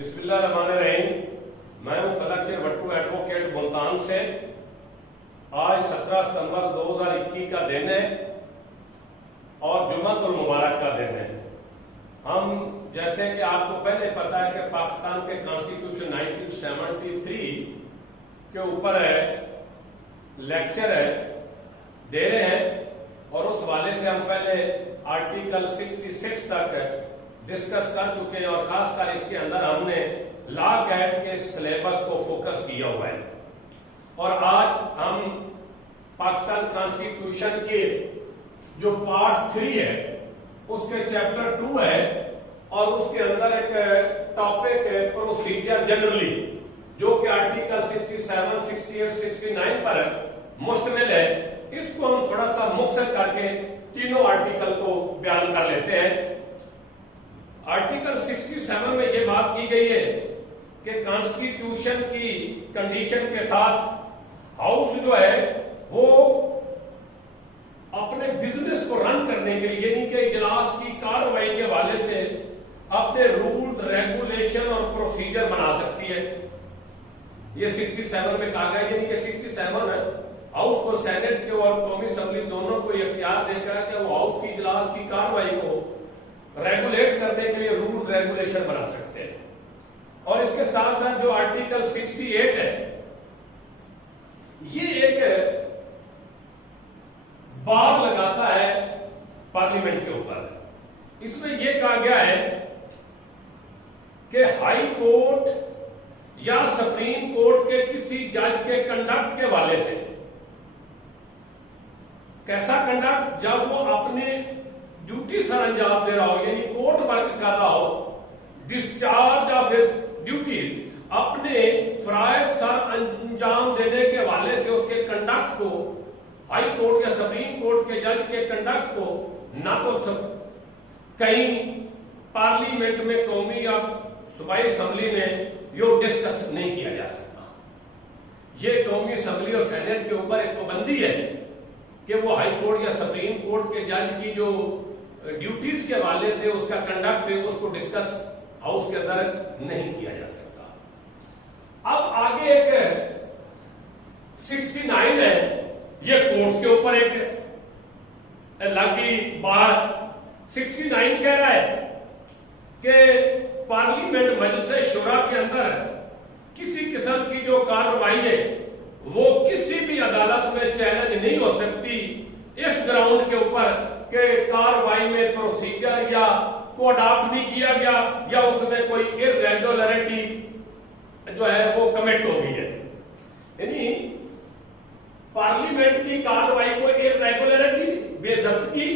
बिस्मिल्लाहिर्रहमानिर्रहीम। मैं हूं फलक चंद भट्टू, एडवोकेट मुल्तान से। आज 17 सितंबर 2021 का दिन है और जुम्मतुल मुबारक का दिन है। हम जैसे कि आपको पहले पता है कि पाकिस्तान के कॉन्स्टिट्यूशन 1973 के ऊपर लेक्चर दे रहे हैं और उस हवाले से हम पहले आर्टिकल 66 तक डिस्कस कर चुके हैं और खासकर इसके अंदर हमने लॉ कैट के सिलेबस को फोकस किया हुआ है। और आज हम पाकिस्तान कॉन्स्टिट्यूशन के जो पार्ट 3 है उसके चैप्टर 2 है और उसके अंदर एक टॉपिक है प्रोसीजर जनरली, जो कि आर्टिकल 67, 68, 69 पर मुश्तमिल है। इसको हम थोड़ा सा मुख्तसर करके तीनों आर्टिकल को बयान कर लेते हैं। आर्टिकल 67 में यह बात की गई है कि कॉन्स्टिट्यूशन की कंडीशन के साथ हाउस जो है वो अपने बिजनेस को रन करने के लिए, यानी कि इजलास की कार्रवाई के हवाले से अपने रूल्स, रेगुलेशन और प्रोसीजर बना सकती है। ये 67 में कहा गया, यानी कि 67 हाउस को, सेनेट के और कौमी असेंबली दोनों को इख्तियार देकर है कि वो हाउस की इजलास की कार्रवाई को रेगुलेट करने के लिए रूल्स रेगुलेशन बना सकते हैं। और इसके साथ साथ जो आर्टिकल 68 है ये एक बार लगाता है पार्लियामेंट के ऊपर। इसमें यह कहा गया है कि हाई कोर्ट या सुप्रीम कोर्ट के किसी जज के कंडक्ट के हवाले से, कैसा कंडक्ट, जब वो अपने ड्यूटी सर अंजाम दे रहा हो, यानी कोर्ट वर्क कर रहा हो, डिस्चार्ज ऑफ हिज ड्यूटी, अपने फराइज सर अंजाम देने के हवाले से उसके कंडक्ट को हाई कोर्ट या सुप्रीम कोर्ट के जज के कंडक्ट को ना तो कहीं पार्लियामेंट में, कौमी या सूबाई असेंबली में यो डिस्कस नहीं किया जा सकता। ये कौमी असेंबली और सेनेट के ऊपर एक पाबंदी है कि वो हाई कोर्ट या सुप्रीम कोर्ट के जज की जो ड्यूटीज के हवाले से उसका कंडक्ट है उसको डिस्कस हाउस के अंदर नहीं किया जा सकता। अब आगे एक 69 है, ये कोर्ट्स के ऊपर एक लगी बार। 69 कह रहा है कि पार्लियामेंट मजलिस शुरा के अंदर किसी किस्म की जो कार्रवाई है वो किसी भी अदालत में चैलेंज नहीं हो सकती इस ग्राउंड के ऊपर कि कार्रवाई में प्रोसीजर या को अडॉप्ट नहीं किया गया या उसमें कोई इरेगुलरिटी जो है वो कमिट हो गई है। यानी पार्लियामेंट की कार्रवाई को इरेगुलरिटी, बेइज्जती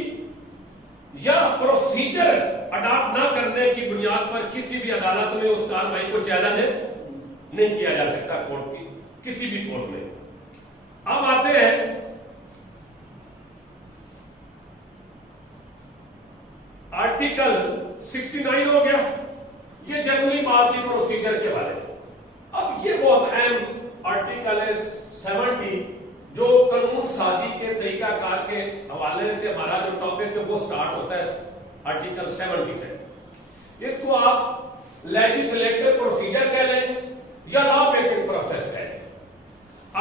या प्रोसीजर अडॉप्ट ना करने की बुनियाद पर किसी भी अदालत में उस कार्रवाई को चैलेंज नहीं किया जा सकता कोर्ट की, किसी भी कोर्ट में। अब आते हैं आर्टिकल 69 हो गया, ये जनरली बात थी प्रोसीजर के बारे में। अब ये बहुत अहम आर्टिकल है 70, जो कानून साजी के तरीकाकार के हवाले से हमारा जो टॉपिक है वो स्टार्ट होता है आर्टिकल 70 से। इसको आप लेजिस्लेटिव प्रोसीजर कह लें या लॉ मेकिंग प्रोसेस कह लें।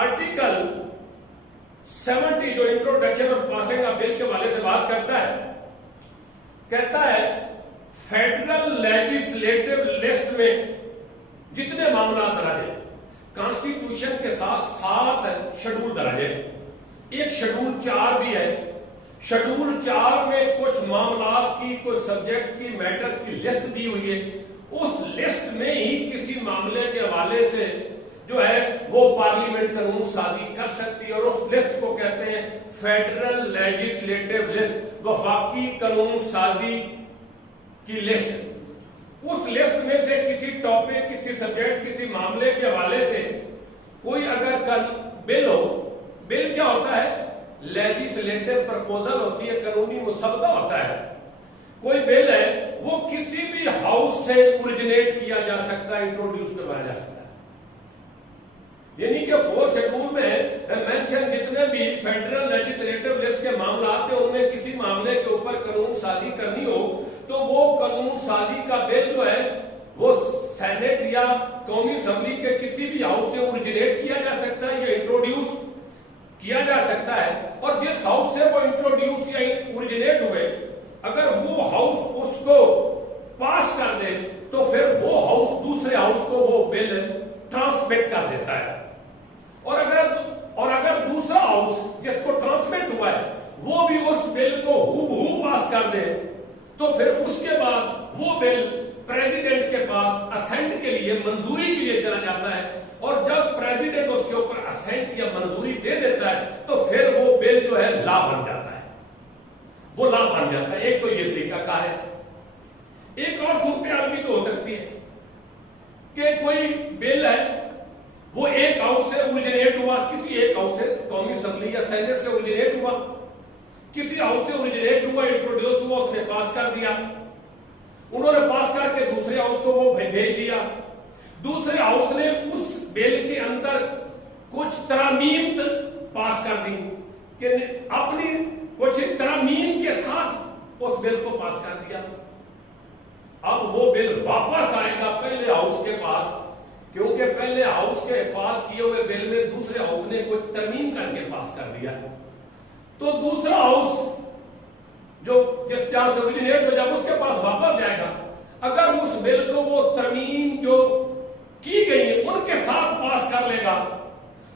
आर्टिकल 70 जो इंट्रोडक्शन और पासिंग ऑफ बिल के हवाले से बात करता है, कहता है फेडरल लेजिस्लेटिव लिस्ट में जितने मामला दर्ज है, कॉन्स्टिट्यूशन के साथ 7 शेड्यूल दर्ज है, एक शेड्यूल 4 भी है। शेड्यूल 4 में कुछ मामलात की, कुछ सब्जेक्ट की, मैटर की लिस्ट दी हुई है। उस लिस्ट में ही किसी मामले के हवाले से जो है वो पार्लियामेंट कानून साजी कर सकती है और उस लिस्ट को कहते हैं फेडरल लेजिस्लेटिव लिस्ट, वफाकी कानून साजी की लिस्ट। उस लिस्ट में से किसी टॉपिक, किसी सब्जेक्ट, किसी मामले के हवाले से कोई अगर कल बिल हो, बिल क्या होता है, लेजिस्लेटिव प्रपोजल होती है, कानूनी मुसद्दा होता है। कोई बिल है वो किसी भी हाउस से ओरिजिनेट किया जा सकता है, इंट्रोड्यूस करवाया जा सकता है। यानी कि 4 शेड्यूल में मेंशन जितने भी फेडरल लेजिस्लेटिव लिस्ट के मामला आते हैं, उनमें किसी मामले के ऊपर कानून साजी करनी हो तो वो कानून साजी का बिल जो है वो सेनेट या कौमी असेंबली के किसी भी हाउस से ओरिजिनेट किया जा सकता है या इंट्रोड्यूस किया जा सकता है, और जिस हाउस से वो इंट्रोड्यूस या ओरिजिनेट हुए अगर वो हाउस उसको पास कर दे तो फिर वो हाउस दूसरे हाउस को वो बिल ट्रांसमिट कर देता है। और अगर दूसरा हाउस जिसको ट्रांसमिट हुआ है वो भी उस बिल को हूबहू पास कर दे तो फिर उसके बाद वो बिल प्रेसिडेंट के पास असेंट के लिए, मंजूरी के लिए चला जाता है, और जब प्रेसिडेंट उसके ऊपर असेंट या मंजूरी दे देता है तो फिर वो बिल जो है लॉ बन जाता है, वो लॉ बन जाता है। एक तो ये तरीका का है। एक और सूरत भी तो हो सकती है कि कोई बिल है वो एक हाउस से ओरिजिनेट हुआ, किसी एक हाउस से, कौमी असेंबली या सेनेट से ओरिजिनेट हुआ, किसी हाउस से ओरिजिनेट हुआ, इंट्रोड्यूस हुआ, उसने पास कर दिया, उन्होंने पास करके दूसरे हाउस को वो भेज दिया, दूसरे हाउस ने उस बिल के अंदर कुछ तरमीम पास कर दी कि अपनी कुछ तरमीम के साथ उस बिल को पास कर दिया। अब वो बिल वापस आएगा पहले हाउस के पास, क्योंकि पहले हाउस के पास किए हुए बिल में दूसरे हाउस ने कुछ तरमीम करके पास कर दिया, तो दूसरा हाउस जो जिस जहां से ओरिजिनेट हो जाए उसके पास वापस जाएगा। अगर उस बिल को वो तरमीम जो की गई है उनके साथ पास कर लेगा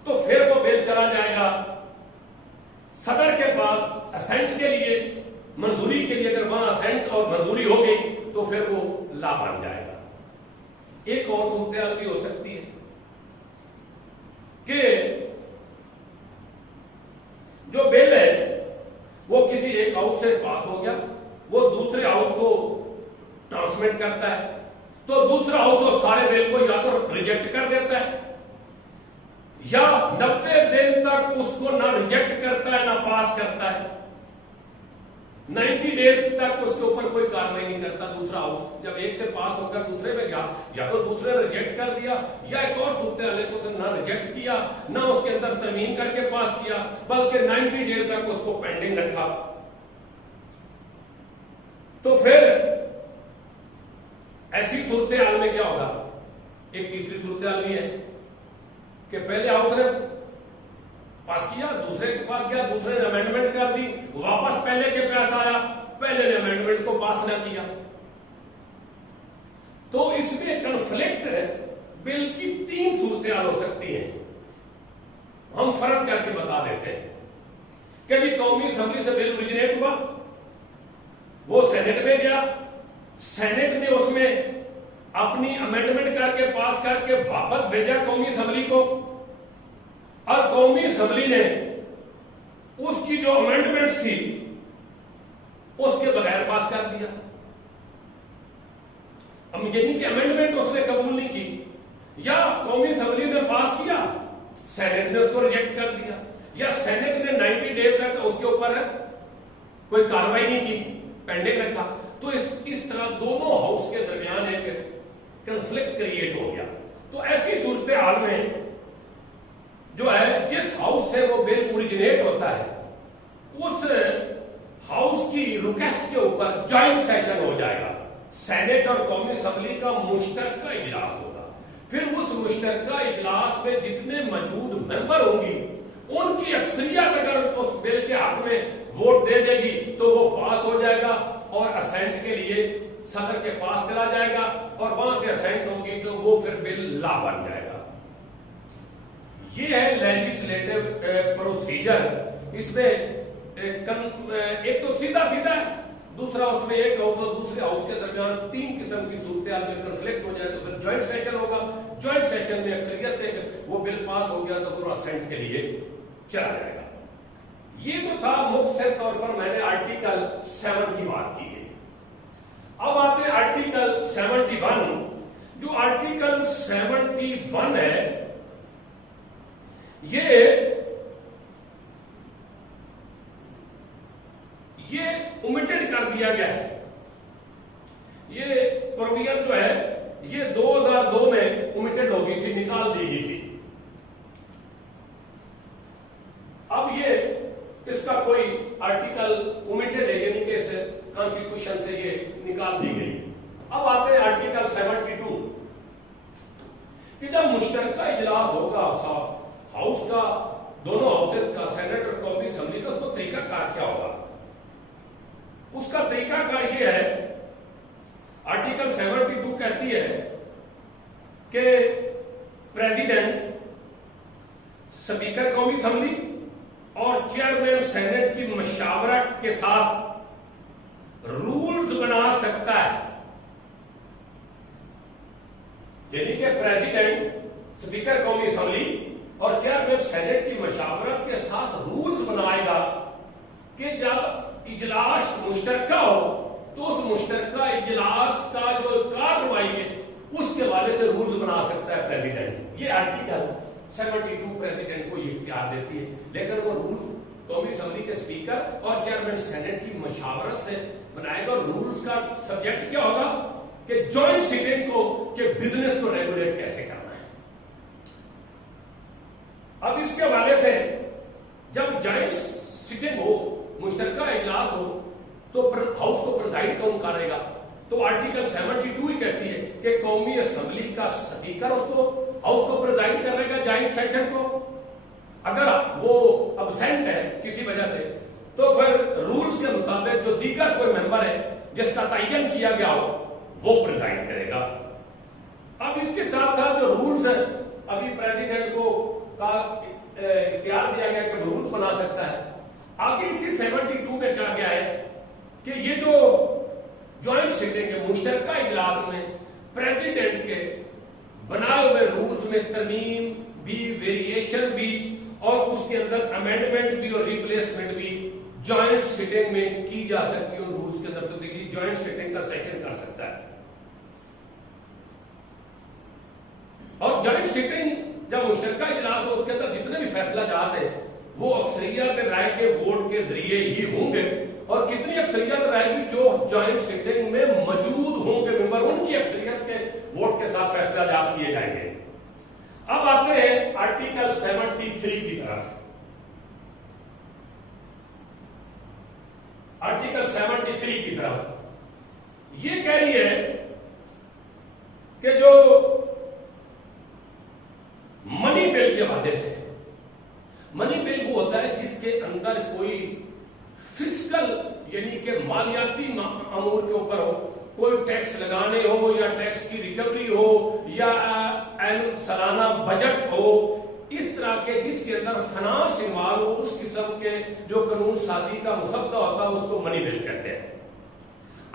तो फिर वो बिल चला जाएगा सदर के पास असेंट के लिए, मंजूरी के लिए। अगर वहां असेंट और मंजूरी हो गई तो फिर वो लॉ बन जाएगा। एक और सूरत भी हो सकती है कि जो बिल है वो किसी एक हाउस से पास हो गया, वो दूसरे हाउस को ट्रांसमिट करता है, तो दूसरा हाउस वो सारे बिल को या तो रिजेक्ट कर देता है या 90 दिन तक उसको ना रिजेक्ट करता है ना पास करता है। 90 डेज तक उसके ऊपर कोई कार्रवाई नहीं करता दूसरा हाउस। जब एक से पास होकर दूसरे में गया, या तो दूसरे ने रिजेक्ट कर दिया या एक और सूरत हाल को ना रिजेक्ट किया ना उसके अंदर तरमीम करके पास किया, बल्कि 90 डेज तक उसको पेंडिंग रखा। तो फिर ऐसी सूरत हाल में क्या होगा? एक तीसरी सूरत हाल भी है कि पहले हाउस ने पास किया, दूसरे के पास गया, दूसरे ने अमेंडमेंट कर दी, वापस पहले के पास आया, पहले ने अमेंडमेंट को पास न किया। तो इसमें कन्फ्लिक्ट बिल की 3 सूरतें हो सकती हैं। हम फर्क करके बता देते हैं कि भी कौमी असेंबली से बिल ओरिजिनेट हुआ, वो सेनेट में गया, सेनेट ने उसमें अपनी अमेंडमेंट करके पास करके वापस भेजा कौमी असेंबली को, और कौमी असेंबली ने उसकी जो अमेंडमेंट्स थी उसके बगैर पास कर दिया। अब ये नहीं कि अमेंडमेंट उसने कबूल नहीं की, या कौमी असेंबली ने पास किया, सेनेट ने उसको रिजेक्ट कर दिया, या सेनेट ने 90 डेज तक उसके ऊपर कोई कार्रवाई नहीं की, पेंडिंग रखा। तो इस तरह दोनों हाउस के दरमियान एक कंफ्लिक्ट क्रिएट हो गया। तो ऐसी सूरत हाल में जो है जिस हाउस से वो बिल ओरिजिनेट होता है उस हाउस की रिक्वेस्ट के ऊपर जॉइंट सेशन हो जाएगा, सेनेट और कौमी असेंबली का मुश्तरका इजलास होगा। फिर उस मुश्तरका इजलास में जितने मौजूद मेंबर होंगी उनकी अक्सरियत अगर उस बिल के हक में वोट दे देगी तो वो पास हो जाएगा और असेंट के लिए सदर के पास चला जाएगा, और वहां से असेंट होगी तो वो फिर बिल लॉ बन जाएगा। ये है लेजिस्लेटिव प्रोसीजर। इसमें एक तो सीधा सीधा है, दूसरा उसमें एक हाउस और दूसरे हाउस के दरमियान 3 किस्म की सूरत में कंफ्लिक्ट हो जाए तो फिर ज्वाइंट सेशन होगा। ज्वाइंट सेशन में अक्सरियत से वो बिल पास हो गया तो फिर असेंट के लिए चला जाएगा। ये तो था मुख्तसर तौर पर मैंने आर्टिकल 7 की बात की है। अब आते हैं आर्टिकल 71। जो आर्टिकल 71 है ये ओमिटेड कर दिया गया है। ये प्रोविजन जो है ये 2002 में ओमिटेड हो गई थी, निकाल दी गई थी। अब ये इसका कोई आर्टिकल ओमिटेड है, यानी कि इस कॉन्स्टिट्यूशन से ये निकाल दी गई। अब आते हैं आर्टिकल 72। मुश्तरका इजलास होगा हाउस का, दोनों हाउसेस का, सेनेट और कौमी असेंबली का, उसको तरीकाकार क्या होगा? उसका तरीकाकार यह है, आर्टिकल 72 कहती है कि प्रेसिडेंट, स्पीकर कौमी असेंबली और चेयरमैन सेनेट की मशावरत के साथ रूल्स बना सकता है। यानी कि प्रेसिडेंट, स्पीकर कौमी असेंबली और चेयरमैन सेनेट की मशावरत के साथ रूल्स बनाएगा कि जब इजलास मुश्तरका हो तो उस मुश्तरका इजलास का जो कार्रवाई है उसके हवाले से रूल्स बना सकता है प्रेसिडेंट। ये आर्टिकल 72 प्रेसिडेंट को ये इख्तियार देती है, लेकिन वो रूल्स कौमी असेंबली के स्पीकर और चेयरमैन सेनेट की मशावरत से बनाएगा। रूल्स का सब्जेक्ट क्या होगा कि जॉइंट सिटिंग को, कि बिजनेस को रेगुलेट कैसे करना है। अब इसके हवाले से जब जॉइंट सिटिंग हो, मुश्तरका इजलास हो, तो हाउस को प्रिजाइड कौन करेगा? तो आर्टिकल 72 ही कहती है कि कौमी असेंबली का स्पीकर उसको, हाउस को प्रिजाइड करेगा जॉइंट सेशन को। अगर वो अब्सेंट है किसी वजह से, तो फिर रूल्स के मुताबिक जो दीगर कोई मेंबर है जिसका तयन किया गया हो वो प्रिजाइड करेगा। अब इसके साथ साथ जो रूल्स है, अभी प्रेसिडेंट को का इख्तियार दिया गया कि रूल्स बना सकता है। आगे इसी 72 में क्या गया है कि ये जो ज्वाइंट सिटिंग है, मुश्तरका इजलास में प्रेसिडेंट के बनाए हुए रूल्स में तरमीम भी, वेरिएशन भी और उसके अंदर अमेंडमेंट भी और रिप्लेसमेंट भी ज्वाइंट सिटिंग में की जा सकती है। उन रूल्स के अंदर तो देखिए ज्वाइंट सिटिंग का सेशन कर सकता है। और ज्वाइंट सिटिंग जब मुश्तरका इजलास हो, उसके अंदर जितने भी फैसला जाते हैं वो अक्सरियत राय के वोट के जरिए ही होंगे। और कितनी अक्सरियत रहेगी? जो ज्वाइंट सिटिंग में मौजूद होंगे मेंबर, उनकी अक्सरियत के वोट के साथ फैसला जारी किए जाएंगे। अब आते हैं आर्टिकल 73 की तरफ। आर्टिकल 73 की तरफ ये कह रही है कि जो मनी बिल के हवाले से, मनी बिल वो होता है जिसके अंदर कोई फिस्कल यानी कि मालियाती अमूर के ऊपर हो, कोई टैक्स लगाने हो या टैक्स की रिकवरी हो या सालाना बजट हो, इस तरह के जिसके अंदर फाइनेंस इन्वॉल्व हो, उस किस्म के जो कानून साजी का मुसद्दा होता है उसको मनी बिल कहते हैं।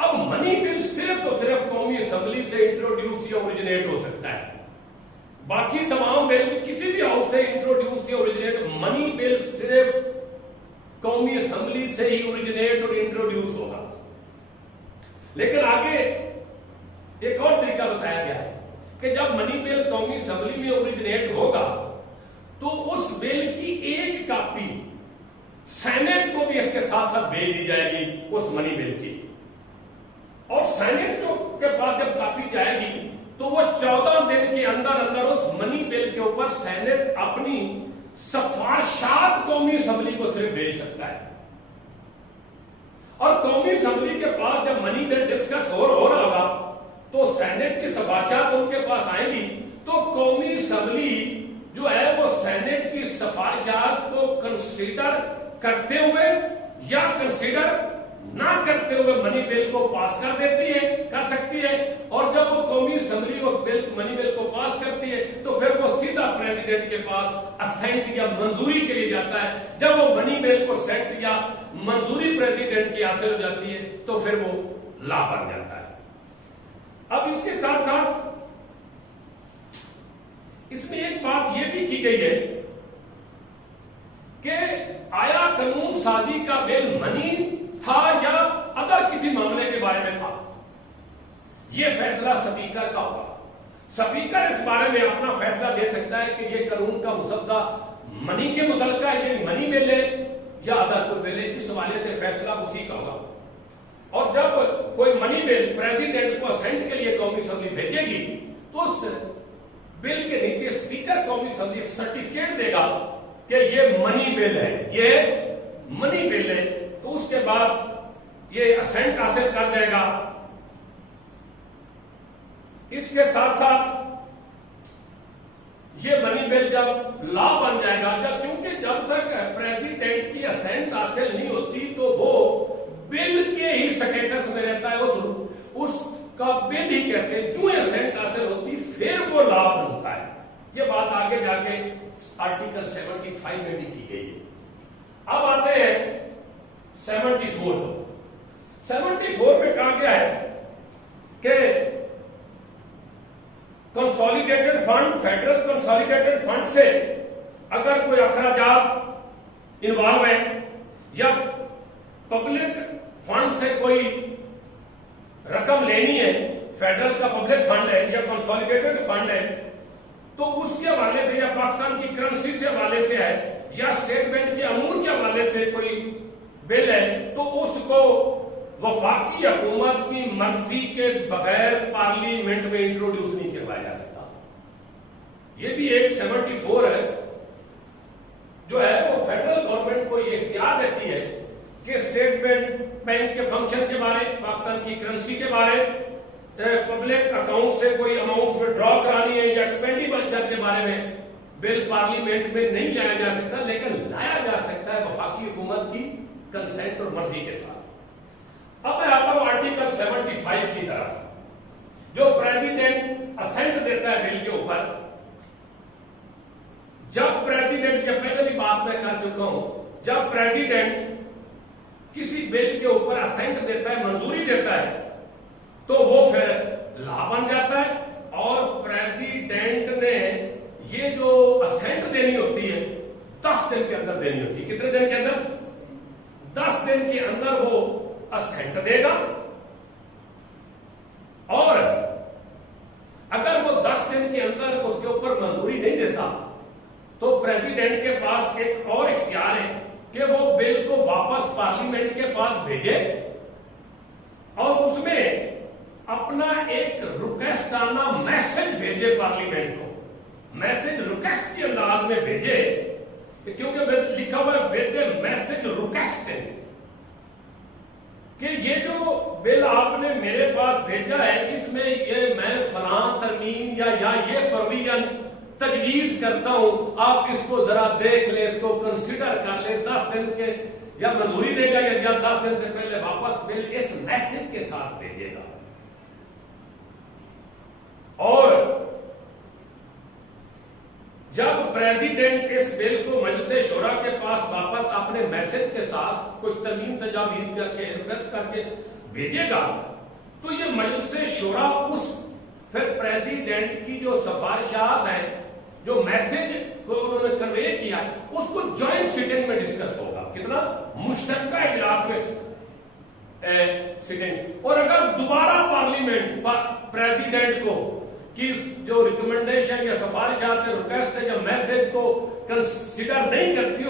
अब मनी बिल सिर्फ तो सिर्फ कौमी असेंबली से इंट्रोड्यूस या ओरिजिनेट हो सकता है। बाकी तमाम बिल किसी भी हाउस से इंट्रोड्यूस या ओरिजिनेट, मनी बिल सिर्फ कौमी असेंबली से ही ओरिजिनेट और इंट्रोड्यूस होगा। लेकिन आगे एक और तरीका बताया गया है कि जब मनी बिल कौमी असेंबली में ओरिजिनेट होगा तो उस बिल की एक कॉपी सेनेट को भी इसके साथ साथ भेज दी जाएगी उस मनी बिल की। और सेनेट के पास जब कॉपी जाएगी तो वो 14 दिन के अंदर अंदर उस मनी बिल के ऊपर सेनेट अपनी सिफारिशात कौमी असेंबली को सिर्फ भेज सकता है। और कौमी असेंबली के पास जब मनी बिल डिस्कस हो रहा होगा तो सेनेट की सिफारिशात उनके पास आएंगी, तो कौमी असेंबली जो है वो सेनेट की सिफारिशात को कंसीडर करते हुए या कंसीडर ना करते हुए मनी बिल को पास कर देती है, कर सकती है। और जब वो कौमी असेंबली उस बिल मनी बिल को पास करती है तो फिर वो सीधा प्रेसिडेंट के पास असेंट या मंजूरी के लिए जाता है। जब वो मनी बिल को सेंट या मंजूरी प्रेसिडेंट की हासिल हो जाती है तो फिर वो लॉ बन जाता है। अब इसके साथ साथ इसमें एक बात यह भी की गई है कि आया कानून साजी का बिल मनी था या अदर किसी मामले के बारे में था, यह फैसला स्पीकर का होगा। स्पीकर इस बारे में अपना फैसला दे सकता है कि यह कानून का मुसद्दा मनी के मुतल्लिक़ है, यानी मनी बिल है या अदर कोई बिल है, इस हवाले से फैसला उसी का होगा। और जब कोई मनी बिल प्रेसिडेंट को असेंट के लिए कौमी असेंबली भेजेगी तो उस बिल के नीचे स्पीकर कौमी असेंबली एक सर्टिफिकेट देगा कि ये मनी बिल है, ये मनी बिल है। तो उसके बाद ये असेंट हासिल कर देगा। इसके साथ साथ जब लॉ बन जाएगा, क्योंकि जब तक प्रेसिडेंट की असेंट हासिल नहीं होती तो वो बिल के ही स्टेटस में रहता है, उसका बिल ही कहते हैं। जो असेंट हासिल होती फिर वो लॉ बनता है। ये बात आगे जाके आर्टिकल 75 में भी की गई है। अब आते हैं 74 को। 74 में कहा गया है कि consolidated fund, federal consolidated fund से अगर कोई अखराजात इन्वॉल्व है या पब्लिक फंड से कोई रकम लेनी है, फेडरल का पब्लिक फंड है या कंसोलिडेटेड फंड है, तो उसके हवाले से या पाकिस्तान की करेंसी से हवाले से है या स्टेट बैंक के अमूल के हवाले से कोई बिल है, तो उसको वफाकी हुकूमत की मर्जी के बगैर पार्लियामेंट में इंट्रोड्यूस नहीं करवाया जा सकता। ये भी एक 74 है जो है वो फेडरल गवर्नमेंट को ये इख्तियार देती है कि स्टेट बैंक के फंक्शन के बारे, पाकिस्तान की करेंसी के बारे, पब्लिक अकाउंट से कोई अमाउंट विड्रॉ करानी है या एक्सपेंडिचर के बारे में बिल पार्लियामेंट में नहीं लाया जा सकता, लेकिन लाया जा सकता है वफाकी हुकूमत की कंसेंट और मर्जी के साथ। अब मैं आता हूं आर्टिकल 75 की तरफ, जो प्रेसिडेंट असेंट देता है बिल के ऊपर। जब प्रेसिडेंट के, पहले भी बात मैं कर चुका हूं, जब प्रेसिडेंट किसी बिल के ऊपर असेंट देता है, मंजूरी देता है, तो वो फिर लॉ बन जाता है। और प्रेसिडेंट ने ये जो असेंट देनी होती है 10 दिन के अंदर देनी होती है। कितने दिन के अंदर? 10 दिन के अंदर वो असेंट देगा। और अगर वो 10 दिन के अंदर उसके ऊपर मंजूरी नहीं देता तो प्रेसिडेंट के पास एक और इख्तियार है कि वो बिल को वापस पार्लियामेंट के पास भेजे और उसमें अपना एक रिक्वेस्टाना मैसेज भेजे पार्लियामेंट को। मैसेज रिक्वेस्ट के अंदाज में भेजे, क्योंकि लिखा हुआ है विद मैसेज रिक्वेस्ट कि ये जो बिल आपने मेरे पास भेजा है इसमें ये मैं फलां तरमीम या ये प्रोविजन तजवीज करता हूं, आप इसको जरा देख ले, इसको कंसिडर कर ले। 10 दिन के या मंजूरी देगा या 10 दिन से पहले वापस बिल इस मैसेज के साथ भेजेगा। और जब प्रेसिडेंट इस बिल को मजलिस शोरा के पास वापस अपने मैसेज के साथ कुछ तरमीम तजावीज करके रिक्वेस्ट करके भेजेगा, तो ये मजलिस शोरा उस फिर प्रेसिडेंट की जो सिफारिशात हैं, जो मैसेज को उन्होंने कन्वे किया, उसको जॉइंट सिटिंग में डिस्कस होगा। कितना? मुश्तरका इजलास में सिटिंग। और अगर दोबारा पार्लियामेंट प्रेसिडेंट को कि जो रिकमेंडेशन या सिफारिशात है, रिक्वेस्ट है या मैसेज को कंसिडर नहीं करती,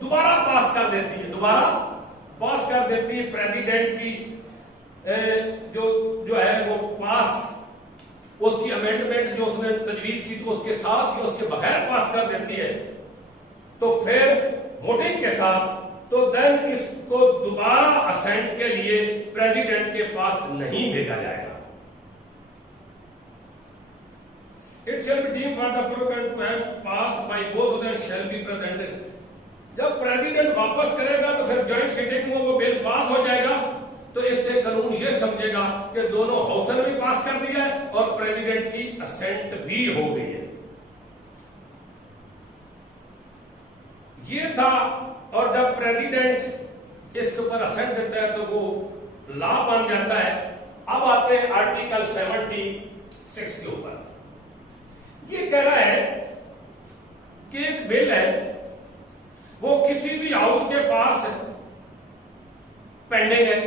दोबारा पास कर देती है, दोबारा पास कर देती है प्रेसिडेंट की जो है वो पास, उसकी अमेंडमेंट जो उसने तजवीज की तो उसके साथ या उसके बगैर पास कर देती है, तो फिर वोटिंग के साथ, तो देन इसको दोबारा असेंट के लिए प्रेसिडेंट के पास नहीं भेजा जाएगा। It shall be deemed for the applicant to have passed by both of them shall be presented। जब प्रेसिडेंट वापस करेगा तो फिर जॉइंट सिटिंग में वो बिल पास हो जाएगा, तो इससे कानून ये समझेगा कि दोनों हाउस ने भी पास कर दिया है और प्रेसिडेंट की असेंट भी हो गई है। ये था। और जब प्रेसिडेंट इसके ऊपर असेंट देता है तो वो लॉ बन जाता है। अब आते हैं आर्टिकल 76 के ऊपर। ये कह रहा है कि एक बिल है वो किसी भी हाउस के पास पेंडिंग है,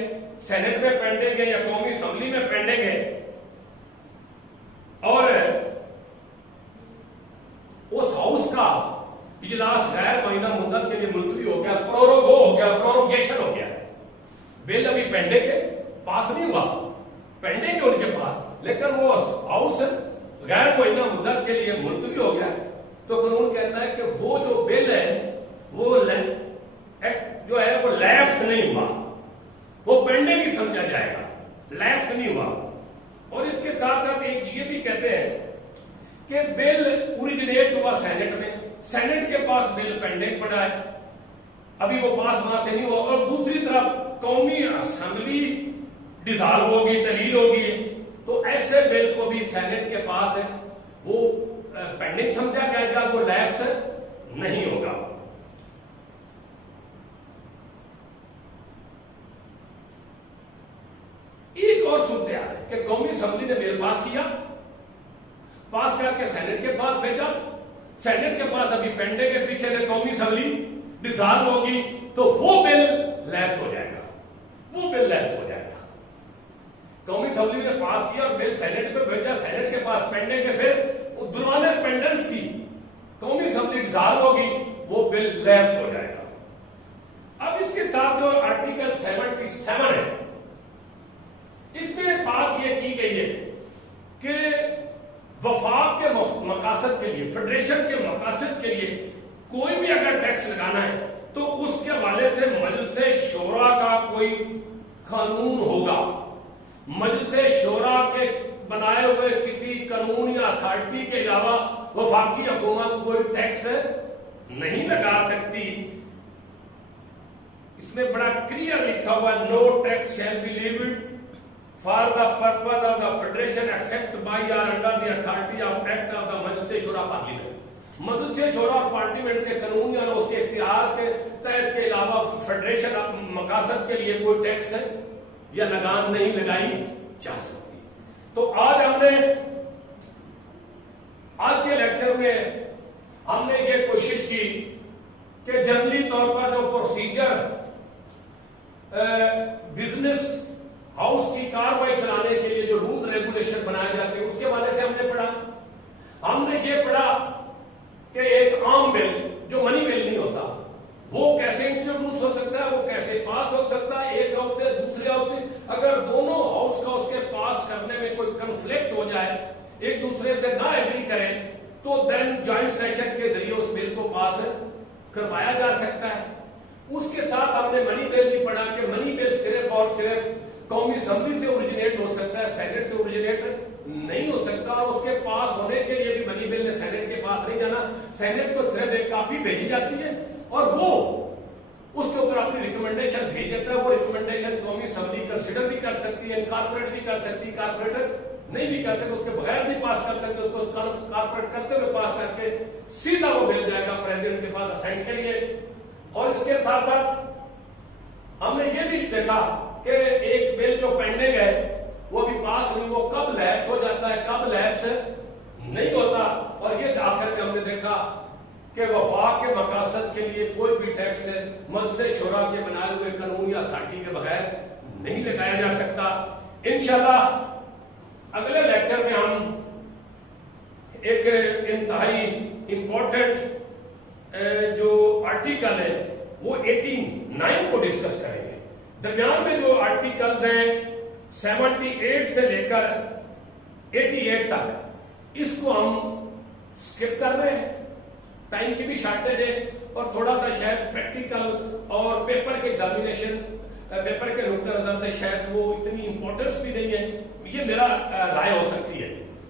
सेनेट में पेंडिंग है या कौमी असेंबली में पेंडिंग है, और उस हाउस का इजलास गैर महीना मुद्दत के लिए मुलतवी हो गया, प्रोरोगो हो गया, प्रोरोगेशन हो गया, बिल अभी पेंडिंग है, पास नहीं हुआ, पेंडिंग है उनके पास, लेकिन वो हाउस गैर महीना मुद्दत के लिए मुलतवी हो गया, तो कानून कहता है कि वो जो बिल है वो जो है वो लैप्स नहीं हुआ, वो पेंडिंग ही समझा जाएगा, लैप्स नहीं हुआ। और इसके साथ साथ एक ये भी कहते हैं कि बिल ओरिजिनेट हुआ सेनेट में, सेनेट के पास बिल पेंडिंग पड़ा है, अभी वो पास वहां से नहीं हुआ, और दूसरी तरफ कौमी असेंबली डिसॉल्व होगी, तहलील होगी, तो ऐसे बिल को भी सेनेट के पास है, वो पेंडिंग समझा जाएगा, वो लैप्स नहीं होगा। एक और सूरत है कि कौमी असेंबली ने बिल पास किया, पास करके सेनेट के पास भेजा, सेनेट के पास अभी पेंडिंग के पीछे से कौमी असेंबली डिसॉल्व होगी, तो वो बिल लैप्स हो जाएगा, वो बिल लैप्स हो जाएगा। कौमी असेंबली ने पास किया और बिल सेनेट पे भेजा, सेनेट के पास पेंडिंग है, फिर दुराने पेंडेंसी कौमी असेंबली डिसॉल्व होगी, वो बिल लैप्स हो जाएगा। अब इसके साथ जो आर्टिकल 77 है, इसमें बात यह की गई है कि वफाक के मकासद के लिए, फेडरेशन के मकासद के लिए कोई भी अगर टैक्स लगाना है तो उसके हवाले से मजलिस शोरा का कोई कानून होगा। मजलिस शोरा के बनाए हुए किसी कानून या अथॉरिटी के अलावा वफाकी हुकूमत कोई टैक्स नहीं लगा सकती। इसमें बड़ा क्लियर लिखा हुआ, no tax shall be levied for the purpose of the federation except by or under the authority of act of the Majlis Shura parliament. मजलिस शूरा और पार्लियामेंट के कानून या उसके इख्तियार के तहत के अलावा फेडरेशन मकासद के लिए कोई टैक्स या लगान नहीं लगाई जा सकती। तो आज के लेक्चर में हमने ये कोशिश की कि जनरली तौर पर जो प्रोसीजर बिजनेस हाउस की कार्रवाई चलाने के लिए जो रूल रेगुलेशन बनाए जाते हैं उसके हवाले से हमने पढ़ा। हमने ये पढ़ा कि एक आम बिल जो मनी बिल नहीं होता वो कैसे इंट्रोड्यूस हो सकता है, वो कैसे पास हो सकता है एक हाउस से दूसरे हाउस से। अगर दोनों हाउस का उसके पास करने में कोई कंफ्लिक्ट हो जाए, एक दूसरे से ना एग्री करें, तो देन ज्वाइंट सेशन के जरिए उस बिल को पास करवाया जा सकता है। उसके साथ हमने मनी बिल भी पढ़ा कि मनी बिल सिर्फ और सिर्फ कौमी असेंबली से ओरिजिनेट हो सकता है, सेनेट से ओरिजिनेट नहीं हो सकता। और उसके पास होने के लिए भी मनी बिल ने सेनेट के पास नहीं जाना, सेनेट को सिर्फ एक कॉपी भेजी जाती है और वो उसके ऊपर अपनी रिकमेंडेशन भेज देता है। वो रिकमेंडेशन कौमी असेंबली कंसिडर भी कर सकती है, इनकॉर्पोरेट भी कर सकती है, कॉर्पोरेटर नहीं भी कर सकते, उसके बगैर भी पास कर सकते, उसको कॉर्पोरेट करते हुए पास करके सीधा वो मिल जाएगा प्रेसिडेंट के पास असाइन के लिए। और इसके साथ साथ हमने ये भी देखा कि एक बिल जो पेंडिंग है वो भी पास हुई, वो कब लैप्स हो जाता है, कब लैप्स नहीं होता। और ये आखिर में हमने देखा कि वफाक के मकासद के लिए कोई भी टैक्स मजलिस शूरा के बनाए हुए कानून या अथॉरिटी के बगैर नहीं लगाया जा सकता। इंशाल्लाह अगले लेक्चर में हम एक इंतहाई इंपॉर्टेंट जो आर्टिकल है वो 89 को डिस्कस करेंगे। दरमियान में जो आर्टिकल्स हैं 78 से लेकर 88 तक, इसको हम स्किप कर रहे हैं, टाइम की भी शॉर्टेज है और थोड़ा सा शायद प्रैक्टिकल और पेपर के एग्जामिनेशन, पेपर के नुक्ते नजर से शायद वो इतनी इंपॉर्टेंस भी नहीं है, ये मेरा राय हो सकती है।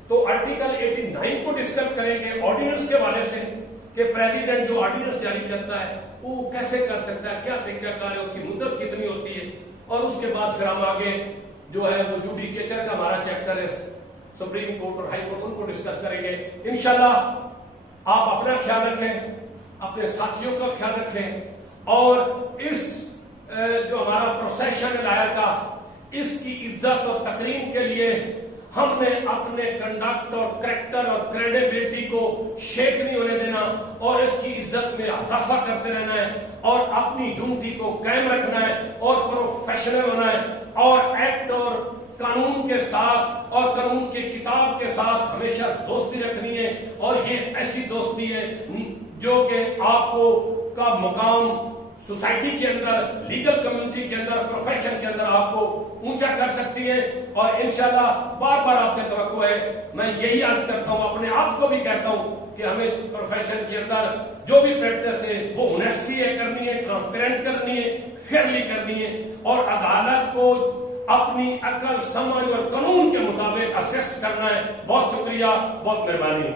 तो आर्टिकल 89 को डिस्कस करेंगे ऑर्डिनेंस के हवाले से कि प्रेसिडेंट जो ऑर्डिनेंस जारी करता है वो कैसे कर सकता है, क्या तरीकाकार है, उसकी मुद्दत कितनी होती है। और उसके बाद फिर हम आगे जो है वो जुडिकेचर का हमारा चैप्टर है, सुप्रीम कोर्ट और हाई कोर्ट, उनको डिस्कस करेंगे। इंशाल्लाह आप अपना ख्याल रखें, अपने साथियों का ख्याल रखें और इस जो हमारा प्रोसेशन लाया था इसकी इज्जत और तकरीम के लिए हमने अपने कंडक्ट और करेक्टर और क्रेडिबिलिटी को शेक नहीं होने देना और इसकी इज्जत में इजाफा करते रहना है और अपनी यूनिटी को कायम रखना है और प्रोफेशनल होना है और एक्ट और कानून के साथ और कानून की किताब के साथ हमेशा दोस्ती रखनी है। और ये ऐसी दोस्ती है जो कि आपको का मुकाम सोसाइटी के अंदर, लीगल कम्युनिटी के अंदर, प्रोफेशन के अंदर आपको ऊंचा कर सकती है। और इंशाल्लाह बार बार आपसे तवक्को है, मैं यही अर्ज करता हूं, अपने आप को भी कहता हूं कि हमें प्रोफेशन के अंदर जो भी प्रैक्टिस है वो ऑनेस्टी है करनी है, ट्रांसपेरेंट करनी है, फेयरली करनी है और अदालत को अपनी अकल, समझ और कानून के मुताबिक असिस्ट करना है। बहुत शुक्रिया, बहुत मेहरबानी।